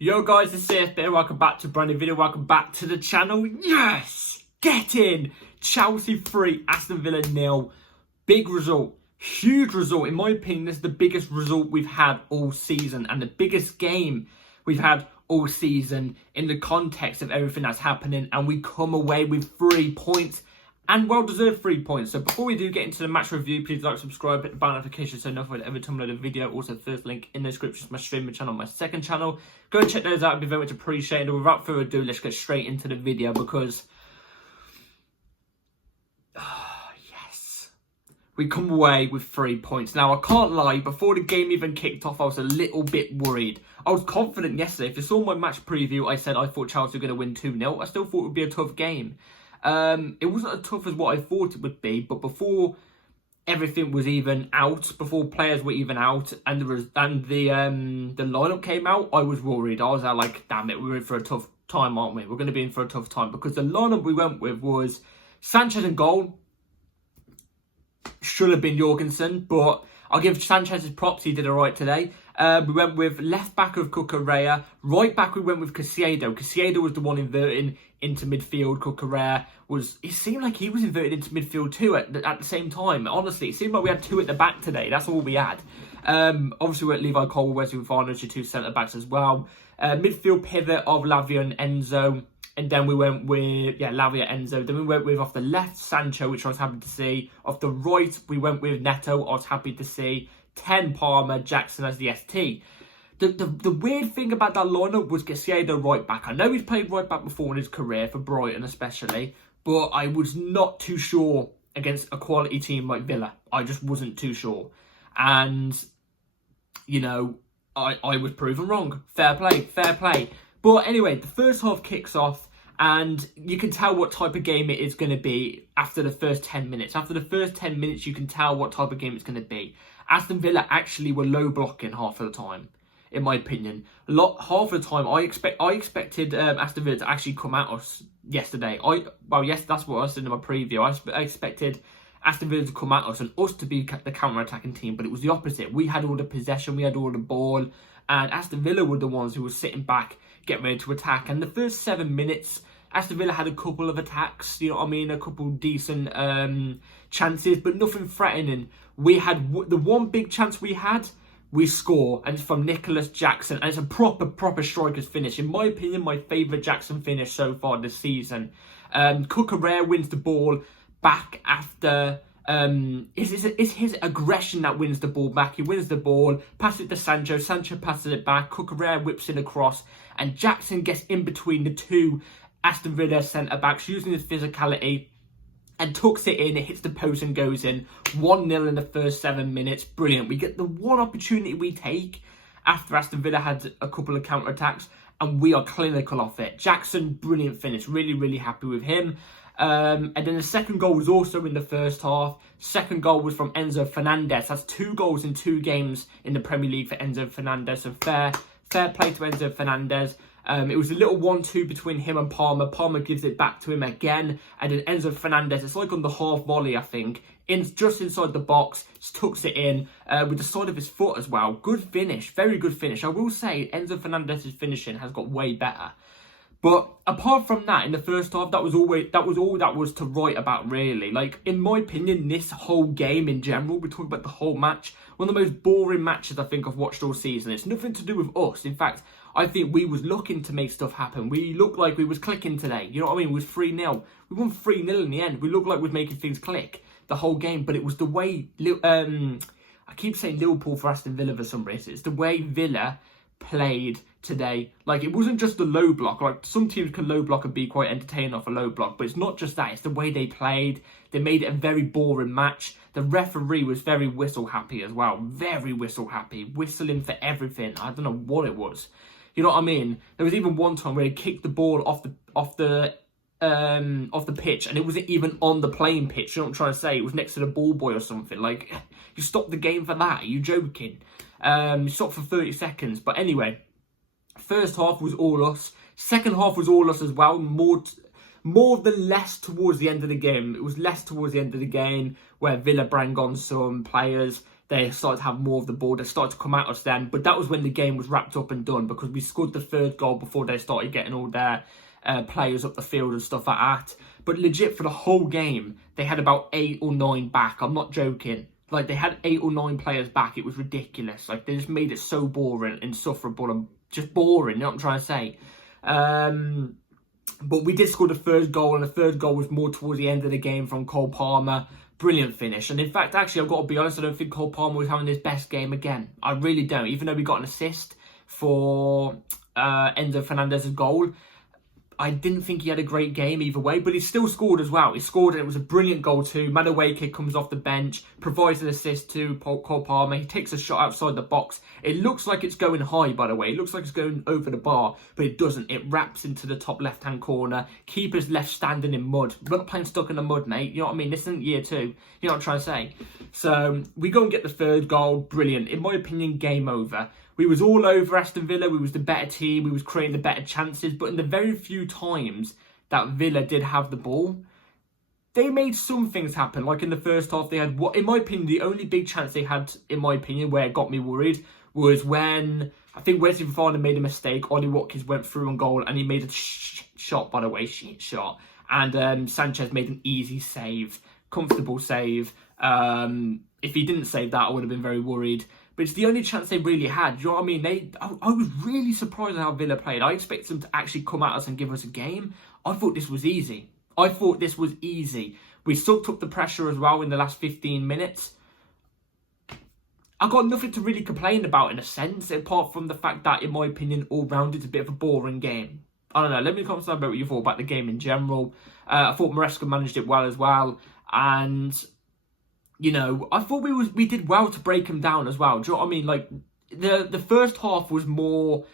Yo guys, it's Aston. Welcome back to a brand new video. Welcome back to the channel. Yes! Get in! Chelsea 3, Aston Villa 0. Big result. Huge result. In my opinion, this is the biggest result we've had all season. And the biggest game we've had all season in the context of everything that's happening. And we come away with 3 points. And well-deserved 3 points. So before we do get into the match review, please like, subscribe, hit the bell notification so nothing every time I load a video. Also, first link in the description is my streaming channel, my second channel. Go and check those out. It'd be very much appreciated. And without further ado, let's get straight into the video because... yes. We come away with 3 points. Now, I can't lie. Before the game even kicked off, I was a little bit worried. I was confident yesterday. If you saw my match preview, I said I thought Chelsea were going to win 2-0. I still thought it would be a tough game. It wasn't as tough as what I thought it would be, but before everything was even out, before players were even out, and the lineup came out, I was worried. I was like, damn it, we're in for a tough time, aren't we? We're going to be in for a tough time because the lineup we went with was Sanchez in goal. Should have been Jorgensen, but I'll give Sanchez his props. He did alright today. We went with left back of Cucurella. Right back we went with Caicedo. Caicedo was the one inverting into midfield. Cucurella it seemed like he was inverted into midfield too at the same time. Honestly, it seemed like we had two at the back today. That's all we had. Obviously we had Levi Cole, Wesley Fofana, your two centre backs as well. Midfield pivot of Lavia and Enzo. And then we went with, Lavia, Enzo. Then we went with, off the left, Sancho, which I was happy to see. Off the right, we went with Neto, I was happy to see. 10, Palmer, Jackson as the ST. The weird thing about that lineup was Caicedo right back. I know he's played right back before in his career, for Brighton especially. But I was not too sure against a quality team like Villa. I just wasn't too sure. And, you know, I was proven wrong. Fair play, fair play. But anyway, the first half kicks off. And you can tell what type of game it is going to be after the first 10 minutes. After the first 10 minutes, you can tell what type of game it's going to be. Aston Villa actually were low blocking half of the time, in my opinion. Half of the time, I expected Aston Villa to actually come at us yesterday. Yes, that's what I said in my preview. I expected Aston Villa to come at us and us to be the counter-attacking team, but it was the opposite. We had all the possession, we had all the ball, and Aston Villa were the ones who were sitting back, getting ready to attack. And the first 7 minutes, Aston Villa had a couple of attacks, you know what I mean, a couple decent chances, but nothing threatening. We had the one big chance we had, we score, and it's from Nicholas Jackson, and it's a proper striker's finish. In my opinion, my favourite Jackson finish so far this season. Cucurella wins the ball back after... It's his aggression that wins the ball back. He wins the ball, passes it to Sancho. Sancho passes it back. Cucurella whips it across, and Jackson gets in between the two Aston Villa centre-backs using his physicality and tucks it in. It hits the post and goes in. 1-0 in the first 7 minutes. Brilliant. We get the one opportunity we take after Aston Villa had a couple of counter-attacks, and we are clinical off it. Jackson, brilliant finish. Really, really happy with him. And then the second goal was also in the first half. Second goal was from Enzo Fernandez. That's 2 goals in 2 games in the Premier League for Enzo Fernandez. So fair play to Enzo Fernandez. It was a little 1-2 between him and Palmer. Palmer gives it back to him again. And then Enzo Fernandez, it's like on the half volley, I think. Just inside the box, just tucks it in with the side of his foot as well. Good finish, very good finish. I will say Enzo Fernandez's finishing has got way better. But apart from that, in the first half, that was all that was to write about, really. Like, in my opinion, this whole game in general, we're talking about the whole match, one of the most boring matches I think I've watched all season. It's nothing to do with us. In fact, I think we was looking to make stuff happen. We looked like we was clicking today. You know what I mean? It was 3-0. We won 3-0 in the end. We looked like we was making things click the whole game. But it was the way... I keep saying Liverpool for Aston Villa for some reason. It's the way Villa played today. Like, it wasn't just the low block. Like, some teams can low block and be quite entertaining off a low block, but it's not just that. It's the way they played. They made it a very boring match. The referee was very whistle happy as well. Very whistle happy. Whistling for everything. I don't know what it was. You know what I mean? There was even one time where he kicked the ball off the pitch, and it wasn't even on the playing pitch. You know what I'm trying to say? It was next to the ball boy or something. Like, you stopped the game for that? Are you joking? You stopped for 30 seconds. But anyway, first half was all us. Second half was all us as well. More than less towards the end of the game. It was less towards the end of the game where Villa brought on some players. they started to have more of the ball. They started to come at us then. But that was when the game was wrapped up and done, because we scored the third goal before they started getting all their players up the field and stuff like that. But legit, for the whole game, they had about 8 or 9 back. I'm not joking. Like, they had 8 or 9 players back. It was ridiculous. Like, they just made it so boring and insufferable and just boring, you know what I'm trying to say? But we did score the third goal, and the third goal was more towards the end of the game from Cole Palmer. Brilliant finish. And in fact, actually, I've got to be honest, I don't think Cole Palmer was having his best game again. I really don't. Even though we got an assist for Enzo Fernandez's goal, I didn't think he had a great game either way, but he still scored as well. He scored, and it was a brilliant goal too. Madueke comes off the bench, provides an assist to Cole Palmer. He takes a shot outside the box. It looks like it's going high, by the way. It looks like it's going over the bar, but it doesn't. It wraps into the top left-hand corner. Keeper's left standing in mud. We're not playing stuck in the mud, mate. You know what I mean? This isn't year 2. You know what I'm trying to say? So we go and get the third goal. Brilliant. In my opinion, game over. We was all over Aston Villa. We was the better team. We was creating the better chances. But in the very few times that Villa did have the ball, they made some things happen. Like in the first half, they had, what, in my opinion, the only big chance they had, in my opinion, where it got me worried, was when, I think Wesley Fofana made a mistake. Ollie Watkins went through on goal, and he made a shot, by the way, shit shot. And Sanchez made an easy save, comfortable save. If he didn't save that, I would have been very worried. But it's the only chance they really had. Do you know what I mean? I was really surprised at how Villa played. I expected them to actually come at us and give us a game. I thought this was easy. We sucked up the pressure as well in the last 15 minutes. I got nothing to really complain about in a sense, apart from the fact that, in my opinion, all round it's a bit of a boring game. I don't know. Let me comment about what you thought about the game in general. I thought Maresca managed it well as well. And, you know, I thought we did well to break them down as well. Do you know what I mean? Like, the first half was more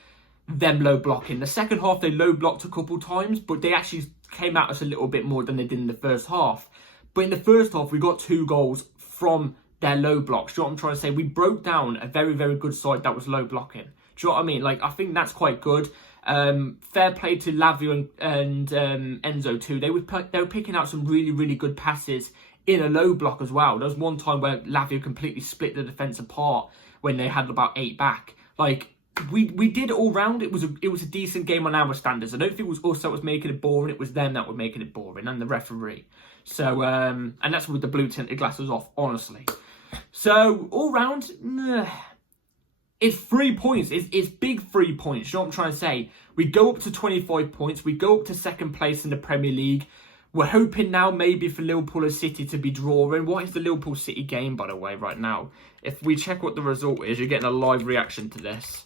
them low blocking. The second half, they low blocked a couple times, but they actually came at us a little bit more than they did in the first half. But in the first half, we got 2 goals from their low blocks. Do you know what I'm trying to say? We broke down a very, very good side that was low blocking. Do you know what I mean? Like, I think that's quite good. Fair play to Lavio and Enzo too. They were picking out some really, really good passes in a low block as well. There was one time where Lavio completely split the defence apart when they had about 8 back. Like, we did all round. It was a decent game on our standards. I don't think it was us that was making it boring. It was them that were making it boring, and the referee. So and that's with the blue tinted glasses off, honestly. So all round, it's 3 points. It's big 3 points. You know what I'm trying to say? We go up to 25 points. We go up to second place in the Premier League. We're hoping now maybe for Liverpool and City to be drawing. What is the Liverpool City game, by the way, right now? If we check what the result is, you're getting a live reaction to this.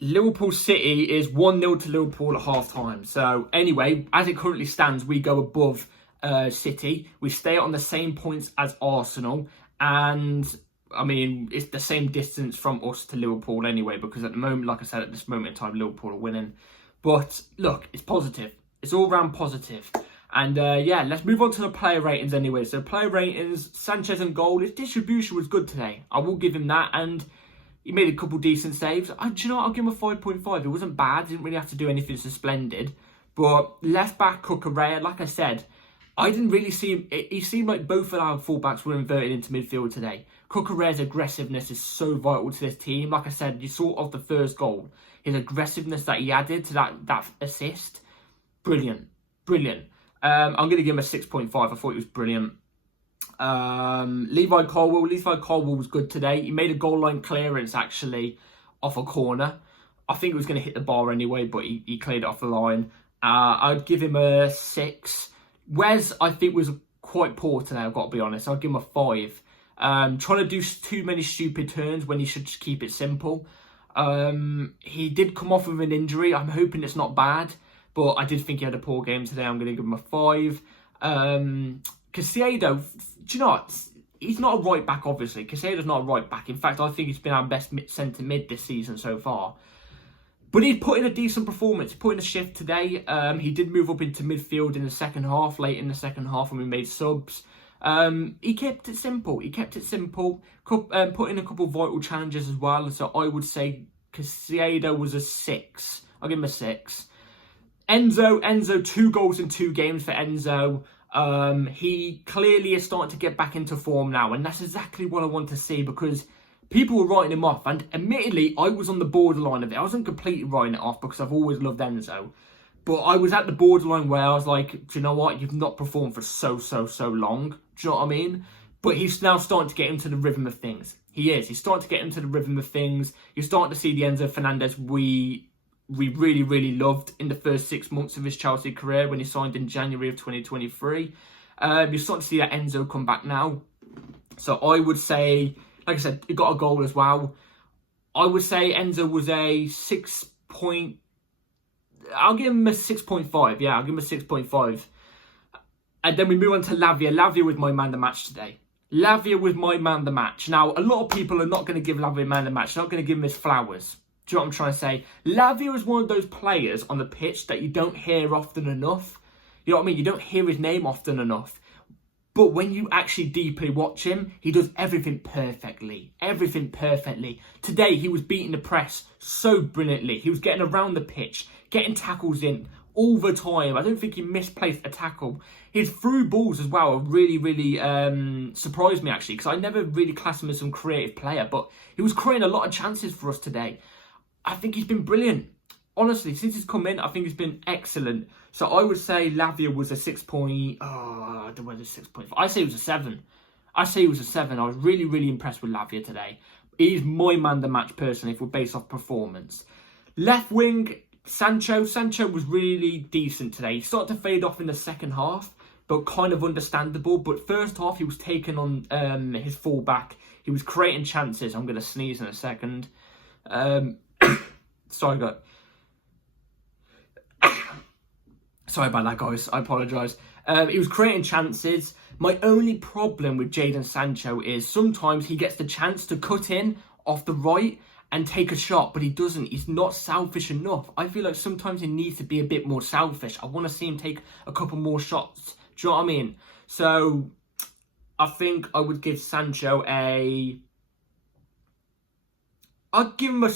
Liverpool City is 1-0 to Liverpool at half-time. So, anyway, as it currently stands, we go above City. We stay on the same points as Arsenal. And, I mean, it's the same distance from us to Liverpool anyway, because at the moment, like I said, at this moment in time, Liverpool are winning. But, look, it's positive. It's all round positive. And, yeah, let's move on to the player ratings anyway. So, player ratings, Sanchez and goal. His distribution was good today. I will give him that. And he made a couple decent saves. Do you know what? I'll give him a 5.5. It wasn't bad. Didn't really have to do anything so splendid. But left back, Cucurella, like I said, I didn't really see him. He seemed like both of our fullbacks were inverted into midfield today. Cucurella's aggressiveness is so vital to this team. Like I said, you saw off the first goal. His aggressiveness that he added to that assist. Brilliant. Brilliant. I'm going to give him a 6.5. I thought he was brilliant. Levi Colwill was good today. He made a goal line clearance, actually, off a corner. I think it was going to hit the bar anyway, but he cleared it off the line. I'd give him a 6. Wes, I think, was quite poor today, I've got to be honest. I'd give him a 5. Trying to do too many stupid turns when he should just keep it simple. He did come off with an injury. I'm hoping it's not bad, but I did think he had a poor game today. I'm going to give him a 5. Caicedo, do you know what? He's not a right back, obviously. Caicedo's not a right back. In fact, I think he's been our best centre mid this season so far. But he put in a decent performance. He put in a shift today. He did move up into midfield in the second half, late in the second half when we made subs. He kept it simple. Put in a couple of vital challenges as well. So I would say Caicedo was a 6. I'll give him a 6. Enzo, 2 goals in 2 games for Enzo. He clearly is starting to get back into form now, and that's exactly what I want to see, because people were writing him off, and admittedly, I was on the borderline of it. I wasn't completely writing it off because I've always loved Enzo, but I was at the borderline where I was like, do you know what? You've not performed for so long. Do you know what I mean? But he's now starting to get into the rhythm of things. He is. He's starting to get into the rhythm of things. You're starting to see the Enzo Fernandez we really loved in the first 6 months of his Chelsea career when he signed in January of 2023. You're starting to see that Enzo come back now. So I would say, like I said, he got a goal as well. I would say Enzo was a 6 point... I'll give him a 6.5. Yeah, I'll give him a 6.5. And then we move on to Lavia. Lavia was my man of the match today. Lavia was my man of the match. Now, a lot of people are not going to give Lavia man of the match. They're not going to give him his flowers. Do you know what I'm trying to say? Lavia is one of those players on the pitch that you don't hear often enough. You know what I mean? You don't hear his name often enough. But when you actually deeply watch him, he does everything perfectly. Everything perfectly. Today, he was beating the press so brilliantly. He was getting around the pitch, getting tackles in all the time. I don't think he misplaced a tackle. His through balls as well really surprised me, actually, because I never really classed him as some creative player. But he was creating a lot of chances for us today. I think he's been brilliant. Honestly, since he's come in, I think he's been excellent. So I would say Lavia was a 6 point... Oh, I don't know whether it's 6.5. I say he was a 7. I say he was a 7. I was really impressed with Lavia today. He's my man of the match, personally, if we're based off performance. Left wing, Sancho. Sancho was really decent today. He started to fade off in the second half, but kind of understandable. But first half, he was taking on his full-back. He was creating chances. I'm going to sneeze in a second. Sorry about that, guys. I apologise. He was creating chances. My only problem with Jadon Sancho is sometimes he gets the chance to cut in off the right and take a shot, but he doesn't. He's not selfish enough. I feel like sometimes he needs to be a bit more selfish. I want to see him take a couple more shots. Do you know what I mean? So I think I would give Sancho I'd give him a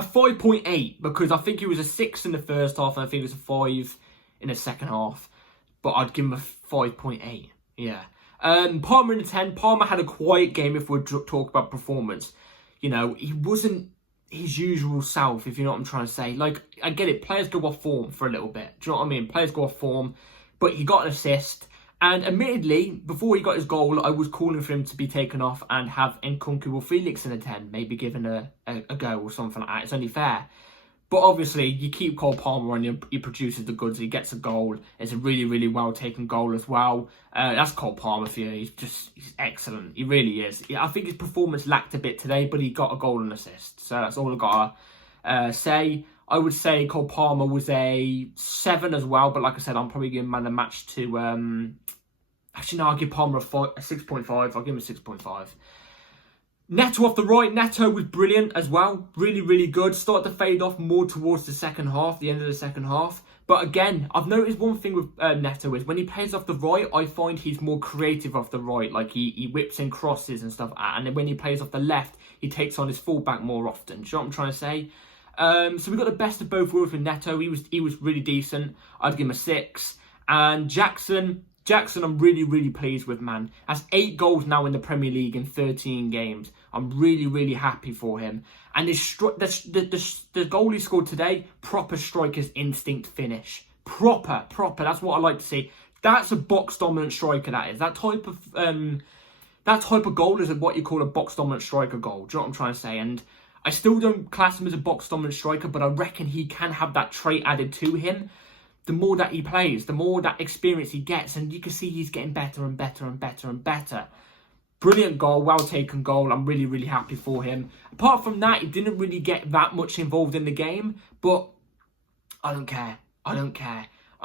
5.8, because I think he was a 6 in the first half and I think it was a 5 in the second half. But I'd give him a 5.8. Yeah. Palmer in the 10. Palmer had a quiet game if we're talking about performance. You know, he wasn't his usual self, if you know what I'm trying to say. Like, I get it. Players go off form for a little bit. Do you know what I mean? Players go off form. But he got an assist. And admittedly, before he got his goal, I was calling for him to be taken off and have Nkunku or Felix in a 10, maybe given a go or something like that. It's only fair. But obviously, you keep Cole Palmer on, he produces the goods, he gets a goal. It's a really well-taken goal as well. That's Cole Palmer for you. He's excellent. He really is. I think his performance lacked a bit today, but he got a goal and assist. So that's all I've got to say. I would say Cole Palmer was a 7 as well, but like I said, I'm probably giving man of the match to... Actually, no, I'll give Palmer a 6.5. I'll give him a 6.5. Neto off the right. Neto was brilliant as well. Really good. Started to fade off more towards the second half, the end of the second half. But again, I've noticed one thing with Neto is when he plays off the right, I find he's more creative off the right. Like, he whips in crosses and stuff like that. And then when he plays off the left, he takes on his fullback more often. Do you know what I'm trying to say? So we got the best of both worlds with Neto. He was really decent. I'd give him a 6. And Jackson, I'm really pleased with, man. Has 8 goals now in the Premier League in 13 games. I'm really happy for him. And the goal he scored today, proper striker's instinct finish. Proper. That's what I like to see. That's a box dominant striker. That is. That type of goal is what you call a box dominant striker goal. Do you know what I'm trying to say? And I still don't class him as a box dominant striker, but I reckon he can have that trait added to him. The more that he plays, the more that experience he gets, and you can see he's getting better and better. Brilliant goal, well-taken goal. I'm really happy for him. Apart from that, he didn't really get that much involved in the game, but I don't care. I'm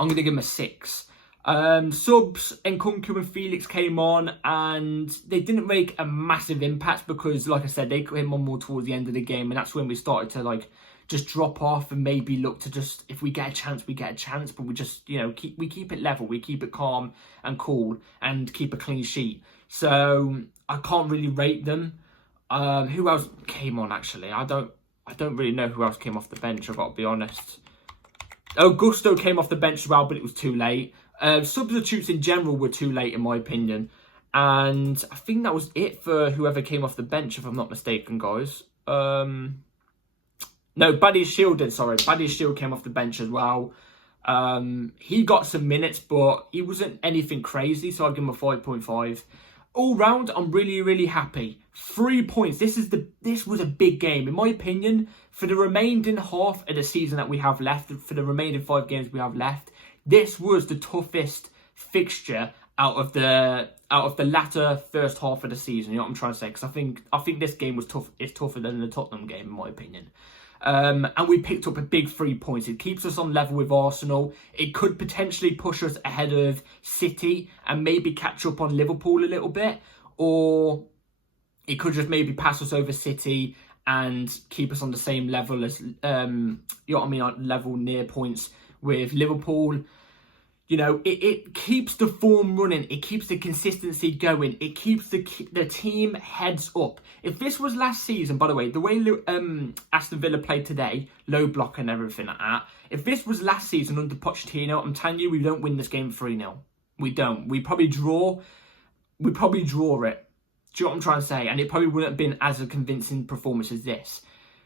going to give him a 6. Subs, Nkunku and Felix came on, and they didn't make a massive impact because, like I said, they came on more towards the end of the game, and that's when we started to, just drop off and maybe look to just, if we get a chance, we get a chance. But we just, keep it level. We keep it calm and cool and keep a clean sheet. So I can't really rate them. Who else came on, actually? I don't really know who else came off the bench, I've got to be honest. Oh, Gusto came off the bench as well, but it was too late. Substitutes in general were too late, in my opinion. And I think that was it for whoever came off the bench, if I'm not mistaken, guys. No, Buddy Shield did, sorry. Buddy Shield came off the bench as well. He got some minutes, but he wasn't anything crazy, so I'll give him a 5.5. All round, I'm really, really happy. 3 points. This was a big game. In my opinion, for the remaining half of the season that we have left, for the remaining 5 games we have left, this was the toughest fixture out of the latter first half of the season. You know what I'm trying to say? Because I think this game was tough. It's tougher than the Tottenham game, in my opinion. And we picked up a big 3 points. It keeps us on level with Arsenal. It could potentially push us ahead of City and maybe catch up on Liverpool a little bit. Or it could just maybe pass us over City and keep us on the same level as, you know what I mean, level near points with Liverpool. You know, it keeps the form running. It keeps the consistency going. It keeps the team heads up. If this was last season, by the way, the way Aston Villa played today, low block and everything like that, if this was last season under Pochettino, I'm telling you, we don't win this game 3-0. We don't. We probably draw. We probably draw it. Do you know what I'm trying to say? And it probably wouldn't have been as a convincing performance as this.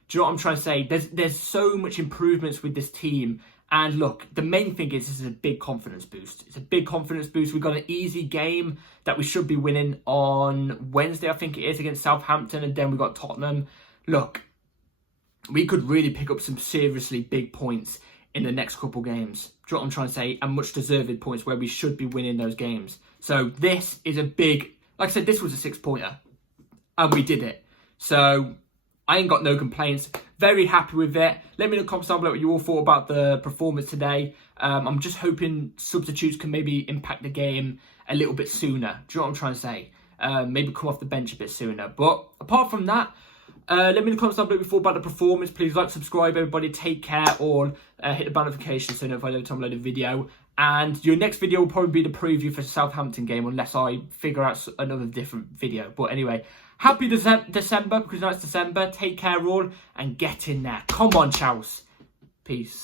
Do you know what I'm trying to say? There's so much improvements with this team. And look, the main thing is this is a big confidence boost. It's a big confidence boost. We've got an easy game that we should be winning on Wednesday, I think it is, against Southampton. And then we've got Tottenham. Look, we could really pick up some seriously big points in the next couple games. Do you know what I'm trying to say? And much deserved points where we should be winning those games. So this is a big, like I said, this was a 6-pointer. And we did it. So I ain't got no complaints. Very happy with it. Let me know in the comments down below what you all thought about the performance today. I'm just hoping substitutes can maybe impact the game a little bit sooner. Do you know what I'm trying to say? Maybe come off the bench a bit sooner. But apart from that, let me know in the comments down below what you thought about the performance. Please like, subscribe, everybody. Take care, or hit the bell notification so you know if I don't upload a video. And your next video will probably be the preview for the Southampton game, unless I figure out another different video. But anyway, happy December, because now it's December. Take care all, and get in there. Come on, Charles. Peace.